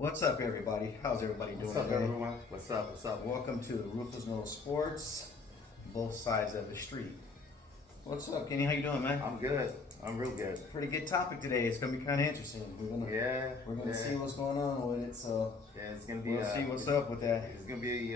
What's up, everybody? How's everybody doing What's up, today? everyone? What's up? What's up? Welcome to Ruthless No Sports, both sides of the street. What's up, Kenny? How you doing, man? I'm good. I'm real good. Pretty good topic today. It's gonna be kind of interesting. We're gonna see what's going on with it. So Yeah, it's gonna be. we'll see what's up with that. It's gonna be.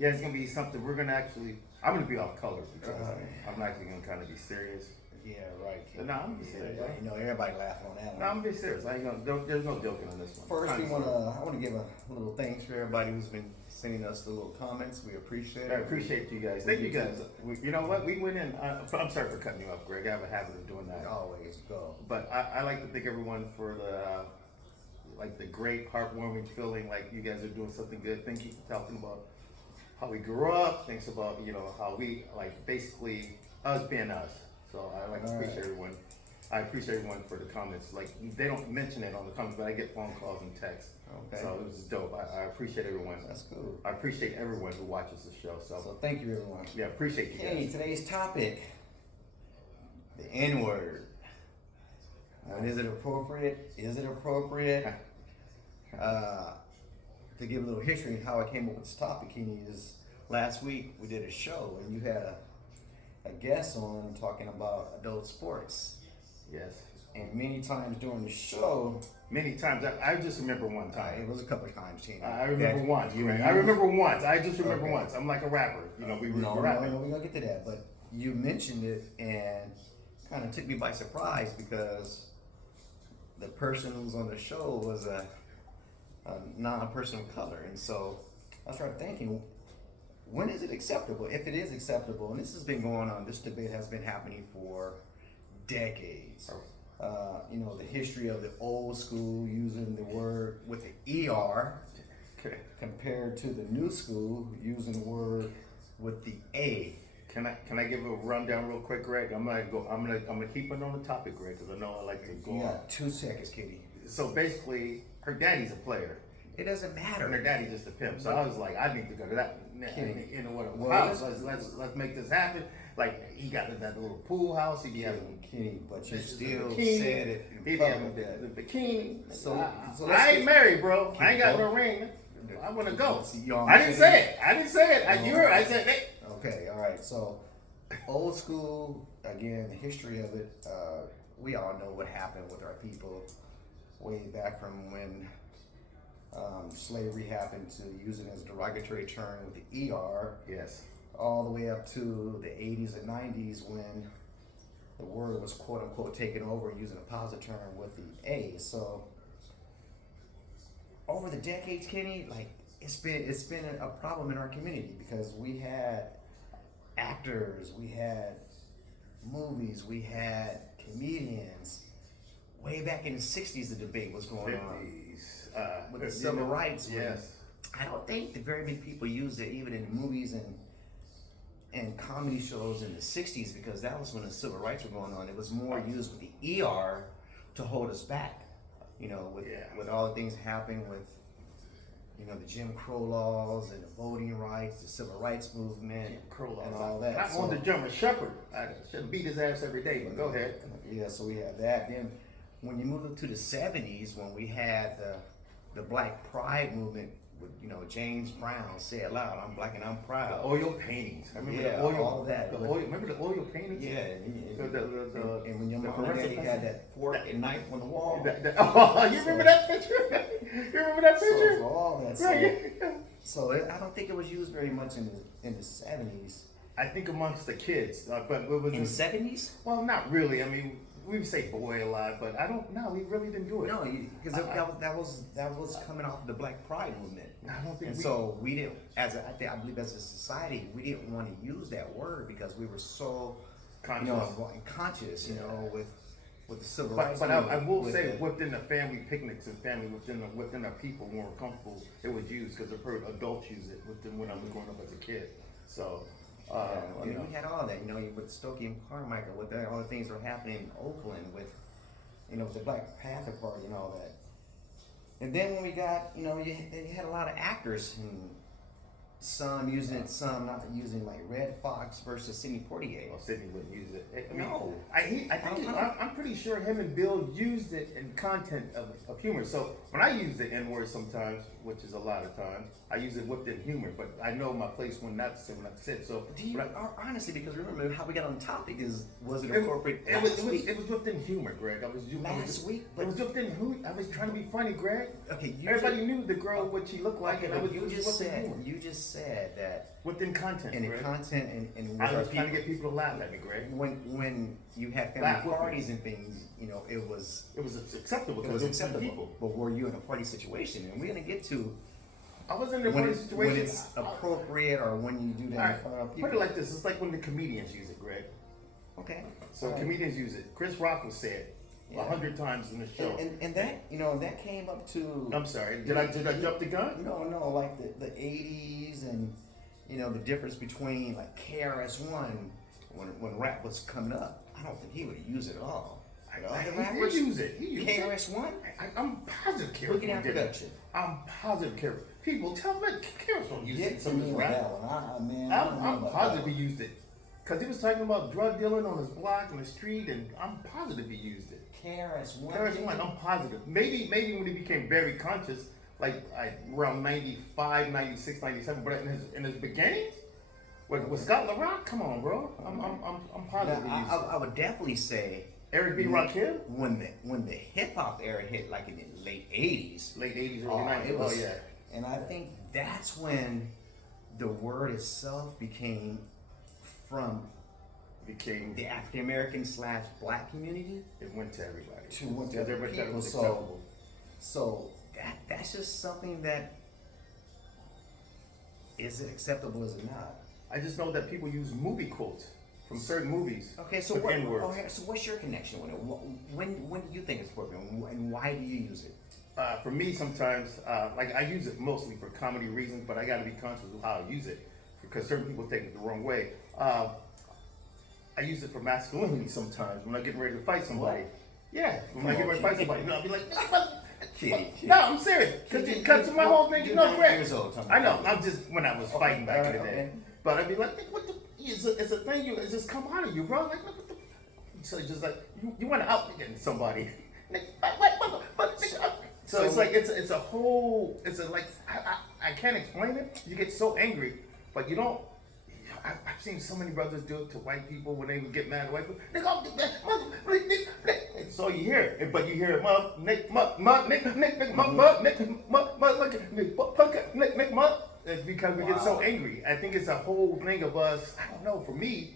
It's gonna be something. We're gonna actually. I'm gonna be off color because I'm actually gonna kind of be serious. Yeah, right. Kenny. No, I'm gonna be serious. Yeah, you know, everybody laughing on that one. No, I'm gonna be serious. I ain't gonna. There's no joking on this one. First, I'm I serious. want to give a little thanks for everybody who's been sending us the little comments. We appreciate it. I appreciate you guys. Thank you guys. You know what? We went in. I'm sorry for cutting you off, Greg. I have a habit of doing that. Always go. But I like to thank everyone for the great heartwarming feeling like you guys are doing something good. Thank you for talking about how we grew up. Thanks about how we basically us being us. So I like to appreciate everyone. I appreciate everyone for the comments. Like they don't mention it on the comments, but I get phone calls and texts. Okay. So it was dope. I appreciate everyone. That's cool. I appreciate everyone who watches the show. So thank you, everyone. Yeah, appreciate you Hey, guys. today's topic, the N-word. Is it appropriate? Is it appropriate? To give a little history of how I came up with this topic, Kenny, is last week we did a show and you had a guest on talking about adult sports. Yes. And many times during the show, Many times. I just remember one time. it was a couple of times, Kenny. I remember that once. you Right? used- I remember once. I just remember Okay. once. I'm like a rapper. We were No, rapping. we're gonna get to that. But you mentioned it and kind of took me by surprise because the person who was on the show was a non-person of color, and so I started thinking, when is it acceptable? If it is acceptable, and this has been going on, this debate has been happening for decades. The history of the old school using the word with the ER Okay. compared to the new school using the word with the A. Can I give a rundown real quick, Greg? I'm gonna keep it on the topic, Greg, because I know I like to go You on. got 2 seconds, Kitty. So basically, her daddy's a player, It doesn't and matter. her daddy's just a pimp. So I was like, I need to go to that. Kenny. Well, House. Let's make this happen. Like he got that little pool house. He be having. Kenny, but you pictures of still bikini. said it He in be having public. the bikini. So let's I ain't get- married, bro. I ain't got Go. no ring. I want to go. See, you know I didn't say it. I didn't say it. No. You heard. I said, hey. Okay, all right. So, old school, again, the history of it, we all know what happened with our people way back from when slavery happened to using it as a derogatory term with the ER, Yes. all the way up to the 80s and 90s when the word was quote unquote taken over using a positive term with the A. So, over the decades, Kenny, like it's been a problem in our community because we had actors, we had movies, we had comedians. Way back in the '60s, the debate was going on 50s. with the civil rights. Yes. I don't think that very many people used it even in movies and comedy shows in the '60s because that was when the civil rights were going on. It was more used with the ER to hold us back. With all the things happening with the Jim Crow laws and the voting rights, the civil rights movement, and all that. I wanted to German Shepherd. I should have beat his ass every day, but go ahead. Yeah, so we had that. Then when you moved up to the '70s, when we had the Black Pride movement with James Brown, say it loud, I'm black and I'm The proud. oil paintings. I remember Yeah, the oil. all that. The oil. Remember the oil paintings? Yeah, and when your the mom and daddy fluorescent had that fork and knife on the wall. You remember that picture? You remember that picture? So all that. Right. I don't think it was used very much in the '70s. I think amongst the kids, but it was In the '70s? well, not really. I mean, we would say boy a lot, but I don't know. We really didn't do it. No, because that was coming off the Black Pride movement. I don't think And we. so we didn't, I believe as a society, we didn't want to use that word because we were so, conscious, with the civil rights. But I movement, will with say the- within the family picnics and family within our people when we're comfortable, it was used because I've heard adults use it when I was growing up as a kid. So, we had all that, with Stokey and Carmichael, with all the things that were happening in Oakland, with the Black Panther Party and all that. And then when we got, you had a lot of actors some using it, some not using, like Red Fox versus Sidney Poitier. Well, Sydney wouldn't use it. I mean, No. I think I'm pretty sure him and Bill used it in content of humor. So when I use the N word sometimes, which is a lot of times, I use it within humor. But I know my place when not to say, when not to say it. So Do you, when I- honestly, because remember how we got on topic was it it, appropriate last week? it was within humor, Greg. Last week, It but was within who? I was trying to be funny, Greg. okay, you Everybody knew the girl what she looked like, okay, and I but was it was within humor. you just said that Within content, in the Greg. content and I was with trying to get people to laugh at me, Greg. when you had family Laugh with me. parties and things, you know, it was Acceptable it because was it was acceptable. people. But were you in a party situation? And we're gonna get to I wasn't in a when, funny situation. when it's appropriate or when you do that Alright, in front of people. put it like this: it's like when the comedians use it, Greg. Okay. So Alright. comedians use it. Chris Rock will say it Yeah. 100 times in the show. And that, you know, that came up to I'm sorry. Did I jump the gun? no, like the 80s and, you know, the difference between like KRS-One when rap was coming up. I don't think he would use it at all. The other rappers, He use it. He used it. KRS-One, I'm positive KRS looking at did it. production. I'm positive KRS. People tell me KRS don't use it in Get to some of me his with rap. that one. Man, I don't know I'm about positive that he used it. Because he was talking about drug dealing on his block on the street, and I'm positive he used it. KRS-One. KRS-One, I'm positive. Maybe when he became very conscious, like around 95, 96, 97, but in his beginnings, with Scott LaRock, come on, bro. I'm positive he used it. I would definitely say Eric B. Rakim, when the hip hop era hit, like in the late 80s. late 80s, early 90s. It was, Oh, yeah. and I think that's when the word itself became from Became, the African American / Black community it went to everybody. to what Because the everybody thought it people. was acceptable. So that's just something that is it acceptable? Is it not? I just know that people use movie quotes from certain movies. Okay, so with what? N-words. Okay, so what's your connection with it? When do you think it's appropriate, and why do you use it? For me, sometimes, like I use it mostly for comedy reasons, but I got to be conscious of how I use it because certain people take it the wrong way. I use it for masculinity sometimes when I'm getting ready to fight somebody. What? Yeah, when I get ready to fight somebody, I'll be like, Kitty. no, I'm serious. Because my whole thing, You're no, 9 Greg. years old, tell me. I know. I'm just when I was fighting back in the day. Okay. But I'd be like, "Nick, what the? It's a thing. It's just come out of you, bro. Like, what the? So it's just like you want to out against somebody. Nick, but so it's like it's a whole. It's a like I can't explain it. You get so angry, but you don't. I've seen so many brothers do it to white people when they would get mad at white people. Nick, I'll do that. And so you hear it, but you hear it, Nick, it's because we get so angry. I think it's a whole thing of us. I don't know. For me,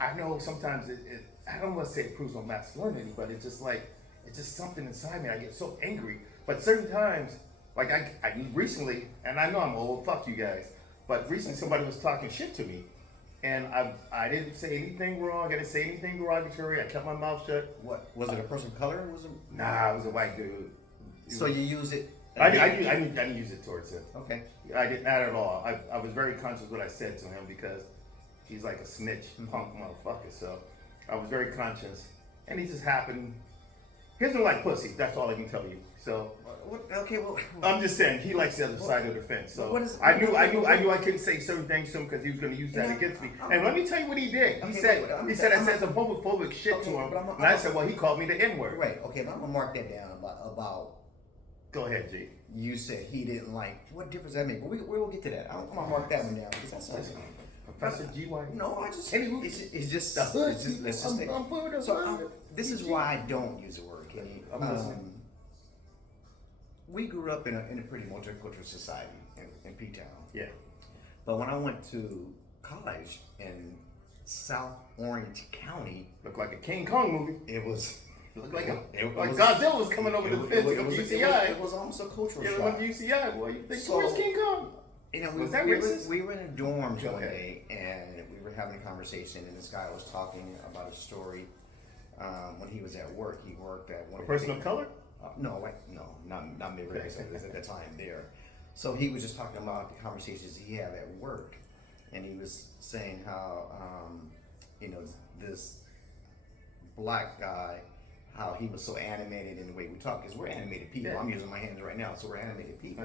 I know sometimes I don't want to say it proves my masculinity, but it's just like it's just something inside me. I get so angry, but certain times, like I recently, and I know I'm old. Fuck you guys. But recently somebody was talking shit to me, and I didn't say anything wrong. I didn't say anything derogatory. I kept my mouth shut. What was it? A person of color? Was it? Nah, I was a white dude. So you use it? I didn't use it towards him. Okay. I didn't not at all. I was very conscious what I said to him because he's like a snitch, punk motherfucker. So I was very conscious, and he just happened. He doesn't like pussy. That's all I can tell you. So. Okay, well, I'm just saying he likes the other side of the fence. So what is- I knew I couldn't say certain things to him because he was going to use that Yeah, against me. okay. And let me tell you what he did. Okay, He said wait, I'm- he said I I'm- said some homophobic shit Okay, to him, but I'm- and I said, well, he called me the N word. right. Okay, but I'm gonna mark that down about. Go ahead, G. You said he didn't like. What difference does that make? But we will get to that. I'm gonna mark that one down because that's something. Professor G.Y. No, I just. Anywho, it's just. the hood. It's just let's just stick. I'm for the So hood. this is why I don't use the word, Kenny. I'm listening. We grew up in a pretty multicultural society in P-Town. Yeah. But when I went to college in South Orange County, Looked like a King Kong movie. it was. Looked like it like was- Godzilla was coming over the fence to UCI. It was almost a cultural Yeah, it shock. was UCI, boy. You think So- where's King Kong? You know, Was that we racist? we were in a dorm one Okay. day, and we were having a conversation, and this guy was talking about a story when he was at work. He worked at one A of person the, of color? not mid race at the time there. So he was just talking about the conversations he had at work, and he was saying how this black guy, how he was so animated in the way we talk, because we're animated people. Yeah. I'm using my hands right now, so we're animated people.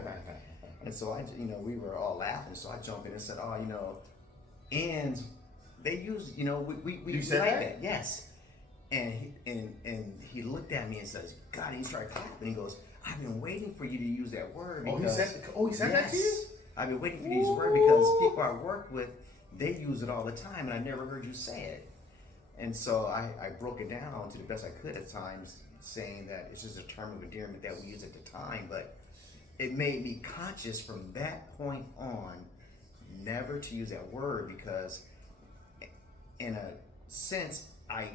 And so we were all laughing. So I jumped in and said, oh, and they use, we You said like that? that. Yes. And he looked at me and says, God, and he started clapping. He goes, I've been waiting for you to use that word. Oh, Because, he said that to you? Yes. I've been waiting for you to use the word because people I work with, they use it all the time, and I never heard you say it. And so I broke it down to the best I could at times, saying that it's just a term of endearment that we use at the time, but it made me conscious from that point on never to use that word, because in a sense I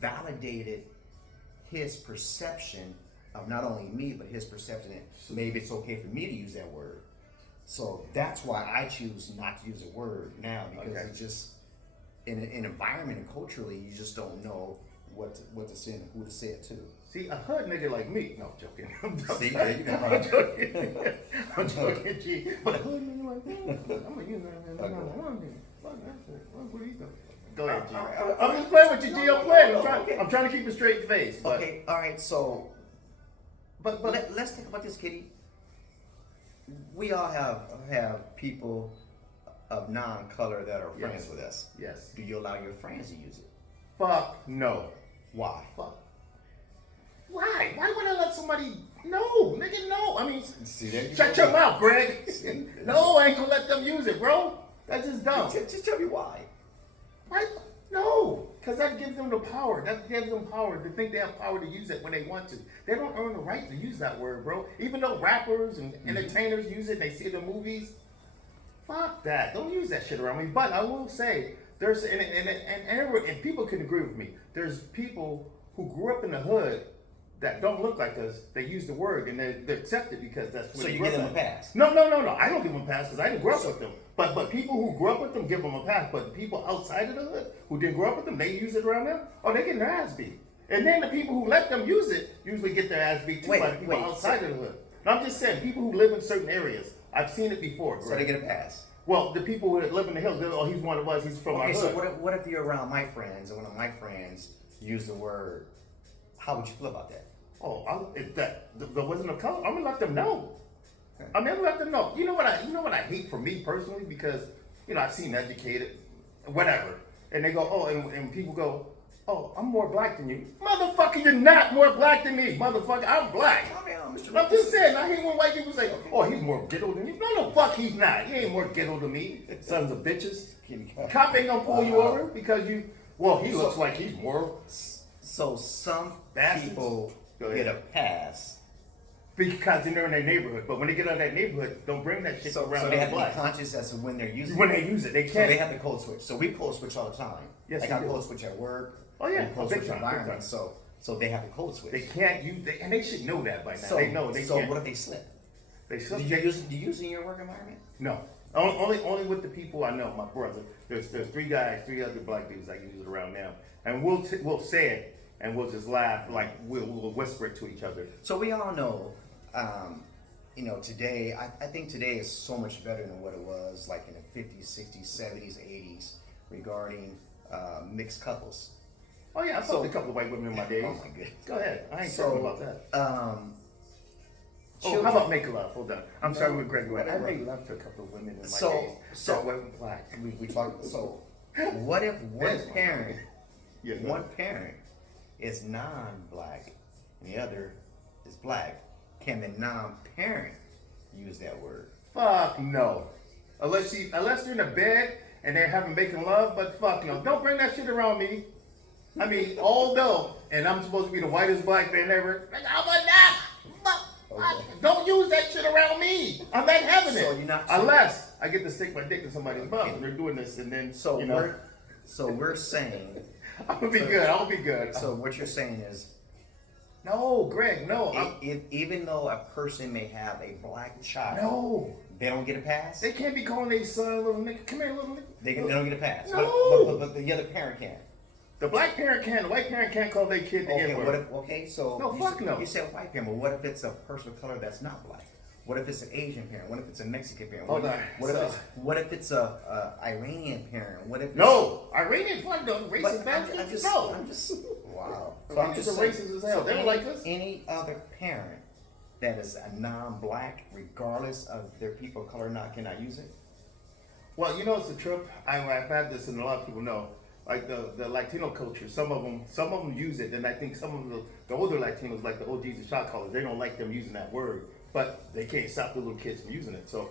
validated his perception of not only me but his perception that maybe it's okay for me to use that word. So that's why I choose not to use a word now, because Okay. it's just in an environment and culturally you just don't know what to say and who to say it to. See, a hood nigga like me. No, I'm joking. I'm joking. See, there you go. I'm joking. I'm joking, G. But a hood nigga like me, I'm gonna use that. What are you doing? Go ahead, G. I'm just playing with you, G. I'm playing. I'm trying to keep a straight face. But, Okay, all right. So, but let's think about this, Kitty. We all have people of non-color that are friends Yes. with us. yes. Do you allow your friends to use it? Fuck no. Why? Fuck. Why? Why would I let somebody? No, nigga, no. I mean, See, there you shut go. your mouth, Greg. No, I ain't gonna let them use it, bro. That's just dumb. Just tell me why. Why? No, because that gives them the power. That gives them power to think they have power to use it when they want to. They don't earn the right to use that word, bro. Even though rappers and entertainers use it, they see it in movies. Fuck that. Don't use that shit around me. But I will say, there's and people can agree with me. There's people who grew up in the hood that don't look like us. They use the word and they accept it because that's what So they you grew give up them a in. pass? No. I don't give them a pass because I didn't grow up with them. But people who grew up with them give them a pass. But people outside of the hood who didn't grow up with them, they use it around them. Oh, they get their ass beat. And then the people who let them use it usually get their ass beat too by the people outside of the hood. And I'm just saying, people who live in certain areas, I've seen it before. So they get a pass. Well, the people who live in the hills, oh, he's one of us. He's from our Okay, hood. so what if you're around my friends and one of my friends use the word? How would you feel about that? Oh, if there wasn't a color, I'm gonna let them know. Okay. I'm gonna let them know. You know what I hate for me personally, because I've seen educated, whatever, and they go, oh, and people go, oh, I'm more black than you, motherfucker. You're not more black than me, motherfucker. I'm black. Calm down, Mr. I'm just saying. I hate when white people say, oh, he's more ghetto than you. No, fuck, he's not. He ain't more ghetto than me. Sons of bitches. Cop ain't gonna pull you over because you. Well, he looks like he's more. So some Bastards. people Go ahead. get a pass. Because they're in their neighborhood, but when they get out of that neighborhood, don't bring that shit So around. they have other to be blacks. conscious as to when they're using When it. they use it, they So can't. they have to code switch. So we code switch all the time. Yes, like we I do. code switch at work. Oh, yeah. we code Big switch time, big environment. time. So they have to code switch. They can't use it, and they should know that by now. So they know they so can't. what if they slip? They Do should. you use it in your work environment? No, only with the people I know. My brother. There's three other black dudes I can use it around now, and we'll say it, and we'll just laugh like we'll whisper it to each other. So we all know, today, I think today is so much better than what it was like in the 50s, 60s, 70s, 80s regarding mixed couples. Oh yeah, I fucked a couple of white women in my days. Oh my goodness. Go ahead. I ain't So, talking about that. Children- How about make love? Hold on. I'm No, sorry with Greg. I whatever. made love to a couple of women in my So- days. so- that wasn't black. we talk. So, what if one That's my parent, Yeah, go one ahead. parent is non-black and the other is black? Can the non-parent use that word? Fuck no. Unless they're in a bed and they're having making love, but fuck no. Don't bring that shit around me. I mean, although, and I'm supposed to be the whitest black man ever, like, how about that? Okay. Don't use that shit around me. I'm not having So it. you're not- Unless I get to stick my dick in somebody's mouth and they're doing this, and then So you know, we're saying. I'm gonna be good. I'll be good. So what you're saying is, No, Greg, no. even though a person may have a black child, No. they don't get a pass. They can't be calling their son little nigga. Come here, little nigga. They don't get a pass. No. But the other parent can. The black parent can. The white parent can't call their kid the Okay, N-word. so No, you fuck said, no. You said white parent, but what if it's a person of color that's not black? What if it's an Asian parent? What if it's a Mexican parent? Hold on. What if it's a Iranian parent? What if No, Iranian fuck no But racist bastards. I'm just no. wow. Iranians are racist as hell. They don't like us. Any other parent that is a non-black, regardless of their people of color, not cannot use it? Well, you know, it's a trip. I've had this, and a lot of people know. Like the Latino culture, some of them use it, and I think some of the older Latinos, like the OGs and shot callers, they don't like them using that word, but they can't stop the little kids from using it. So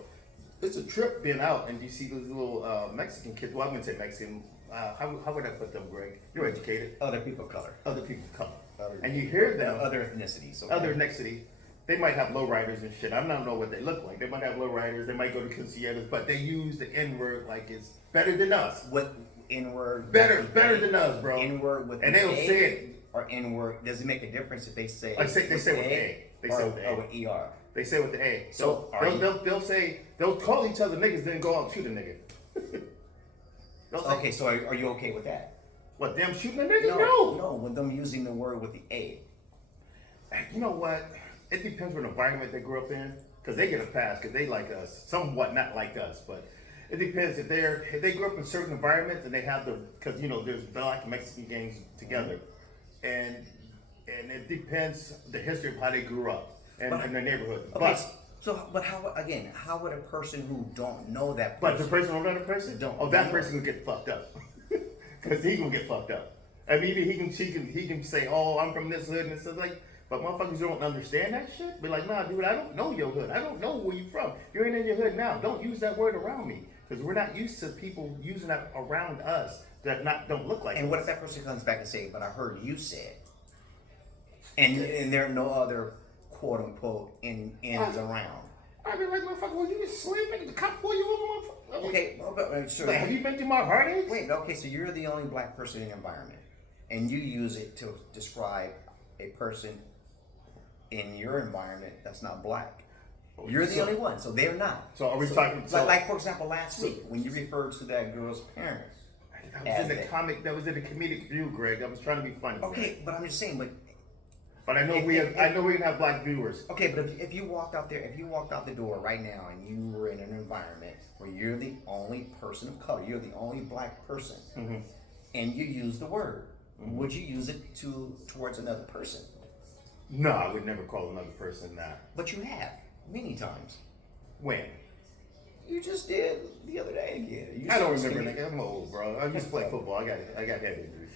it's a trip being out, and you see those little Mexican kids. Well, I'm gonna say Mexican. How would I put them, Greg? You're educated. Other people of color. Other people of color, Other- and you hear them. Other ethnicities. Okay. Other ethnicity, they might have lowriders and shit. I don't know what they look like. They might have lowriders. They might go to quinceañeras, but they use the N word like it's better than us. What N-word? Better than us, bro. N-word with And the they don't A say it. or N-word. Does it make a difference if they say? They say with the A. They say with the A. Or with ER. They say with the A. So, So are you- they'll call each other niggas, then go out and shoot a nigga. They'll say, Okay, so are you okay with that? what, them shooting a nigga? No. No, with them using the word with the A. You know what? It depends what environment they grew up in, because they get a pass, because they like us, somewhat not like us, but it depends if they grew up in certain environments and they have because you know there's black and Mexican gangs together, and it depends the history of how they grew up and their neighborhood. Okay, but how would a person who don't know that But person? the person or another person, that know. person will get fucked up, because he gonna get fucked up. I mean, he can say, "Oh, I'm from this hood," and stuff like. But motherfuckers don't understand that shit. Be like, nah, dude, I don't know your hood. I don't know where you from. You ain't in your hood now. Don't use that word around me, because we're not used to people using that around us that don't look like. And us. what if that person comes back and say, "But I heard you said," and there are no other quote unquote ends around? I'd be like, motherfucker, well, you just slave nigga. The cop pull you over, motherfucker. Okay, but so Like, have you been through my heartaches? wait, okay, so you're the only black person in the environment, and you use it to describe a person in your environment that's not black. You're the only one, so they're not. So are we talking? Like for example, last week when you referred to that girl's parents. That was in the comic. That was in the comedic view, Greg. I was trying to be funny. Okay, Greg. but I'm just saying, But I know I know we can have black viewers. okay, but if you walked out there, if you walked out the door right now and you were in an environment where you're the only person of color, you're the only black person, and you use the word, would you use it towards another person? No, I would never call another person that. But you have many times. When? You just did the other day again. You I don't said remember, skinny. nigga. I'm old, bro. I used to play football. I got head injuries.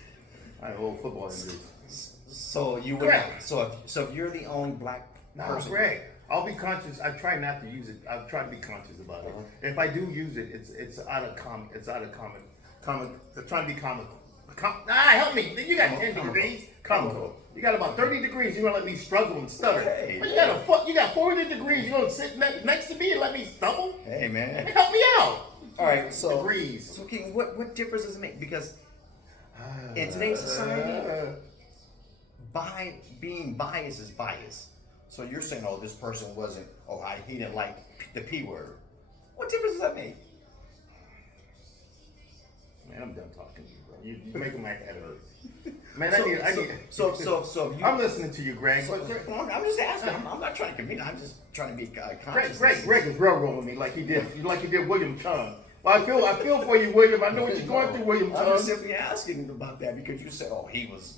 I have old football injuries. So you would. Correct. So if you're the only black No, person, Greg. I'll be conscious. I try not to use it. I try to be conscious about it. If I do use it, it's out of comic. It's out of comic. I'm trying to be comical. Help me. You got 10 degrees. Comical. You got about 30 degrees. You're gonna let me struggle and stutter. Hey, But you got 40 degrees. You're gonna sit next to me and let me stumble? hey man. Help me out. All right, so Degrees. So King, what difference does it make? Because in today's society, being biased is bias. So you're saying, oh, this person wasn't. Oh, he didn't like the P word. What difference does that make? Man, I'm done talking to you, bro. You making my head hurt. Man, So if you. I'm listening to you, Greg. I'm just asking. I'm not trying to convene. I'm just trying to be conscious. Greg is railroading me like he did William Chung. Well, I feel for you, William. I know what you're going through, William I'm Chung. just simply asking about that because you said, oh, he was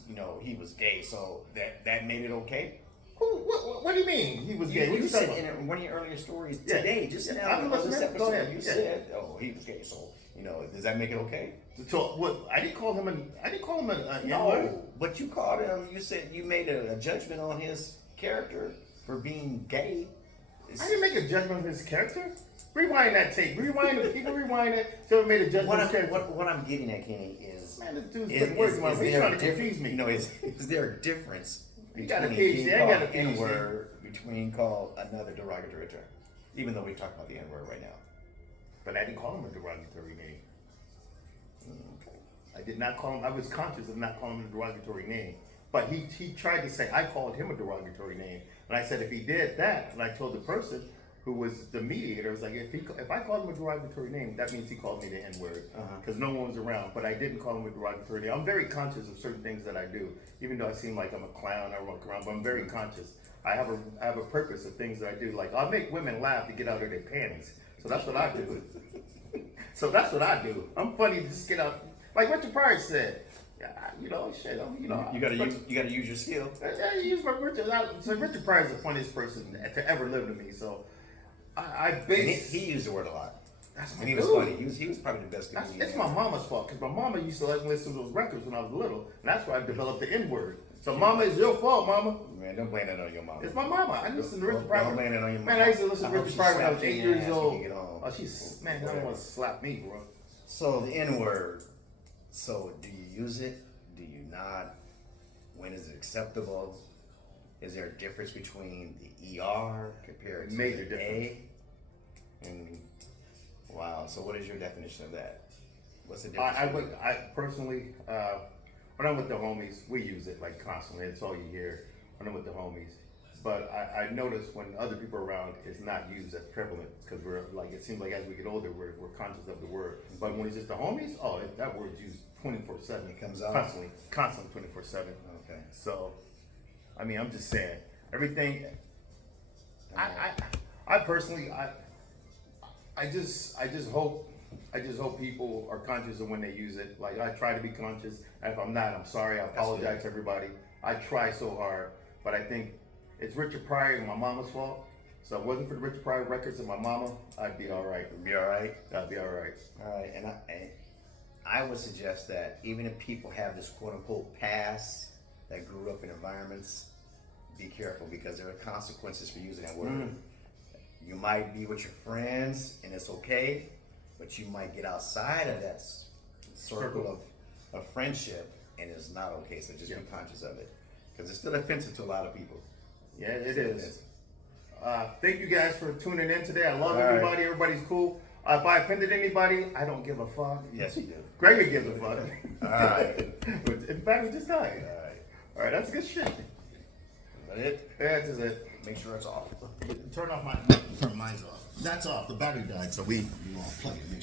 gay, so that made it okay. What do you mean he was gay? What You you said talking about? in one of your earlier stories Yeah. today, just now, I'm on this listening. Go episode, ahead. you Yeah. said, oh, he was gay, so does that make it okay? So what? I didn't call him an N-word. No, but you called him. You said you made a judgment on his character for being gay. I didn't make a judgment of his character. Rewind that tape. Rewind it. So I made a judgment What of his character. what I'm getting at, Kenny, is Man, this dude's is putting words in my mouth. He's there trying a to confuse difference? me. Is there a difference You got a between PhD. being I got a called PhD. N-word between called another derogatory term, even though we talk about the N-word right now? But I didn't call him a derogatory name. Okay. I did not call him. I was conscious of not calling him a derogatory name. But he tried to say I called him a derogatory name, and I said if he did that, and I told the person who was the mediator, I was like, if I called him a derogatory name, that means he called me the N-word because no one was around. But I didn't call him a derogatory name. I'm very conscious of certain things that I do, even though I seem like I'm a clown. I walk around, but I'm very conscious. I have a purpose of things that I do. Like I'll make women laugh to get out of their panties. So that's what I do. I'm funny to just get out. Like Richard Pryor said, You know, shit. You know, You gotta use your skill. I use my Richard. So Richard Pryor is the funniest person to ever live to me. So I And base. he used the word a lot. That's my And he was dude. funny. He was probably the best comedian. It's my mama's fault because my mama used to let me listen to those records when I was little, and that's why I developed the N word. So, mama, it's your fault, mama. Man, don't blame that on your mom. It's my mama. I listened to Richard Pryor. Don't blame it on your Man, mama. I used to listen I to hope Richard she Pryor when I was slapped you 8 in your years ass when old. you get home. Oh, she's man, I don't want to slap me, bro. So the N word. So do you use it? Do you not? When is it acceptable? Is there a difference between the ER compared to Major the difference. A? And wow. So what is your definition of that? What's the I difference? personally, when I'm with the homies, we use it like constantly. It's all you hear when I'm with the homies. But I notice when other people are around, it's not used as prevalent because we're like, it seems like as we get older, we're conscious of the word. But when it's just the homies, that word's used 24/7. It comes out? Constantly 24/7. Okay. So, I mean, I'm just saying everything. I personally, I just hope people are conscious of when they use it. Like I try to be conscious. And if I'm not, I'm sorry. I apologize to everybody. I try so hard, but I think it's Richard Pryor and my mama's fault. So if it wasn't for the Richard Pryor records and my mama, I'd be all right. Be all right. I'd be all right. All right, and I would suggest that even if people have this quote unquote past that grew up in environments, be careful because there are consequences for using that word. You might be with your friends and it's okay, but you might get outside of that circle of friendship and it's not okay. So just be conscious of it because it's still offensive to a lot of people. Yeah, it is. Thank you guys for tuning in today. I love All right. everybody. Everybody's cool. If I offended anybody, I don't give a fuck. Yes, you do. Gregor gives a fuck. All right. But in fact, we just died. All right. All right, that's good shit. Is that it? That's it. Make sure it's off. Turn mine's off. That's off. The battery died, so we You want to plug it. Make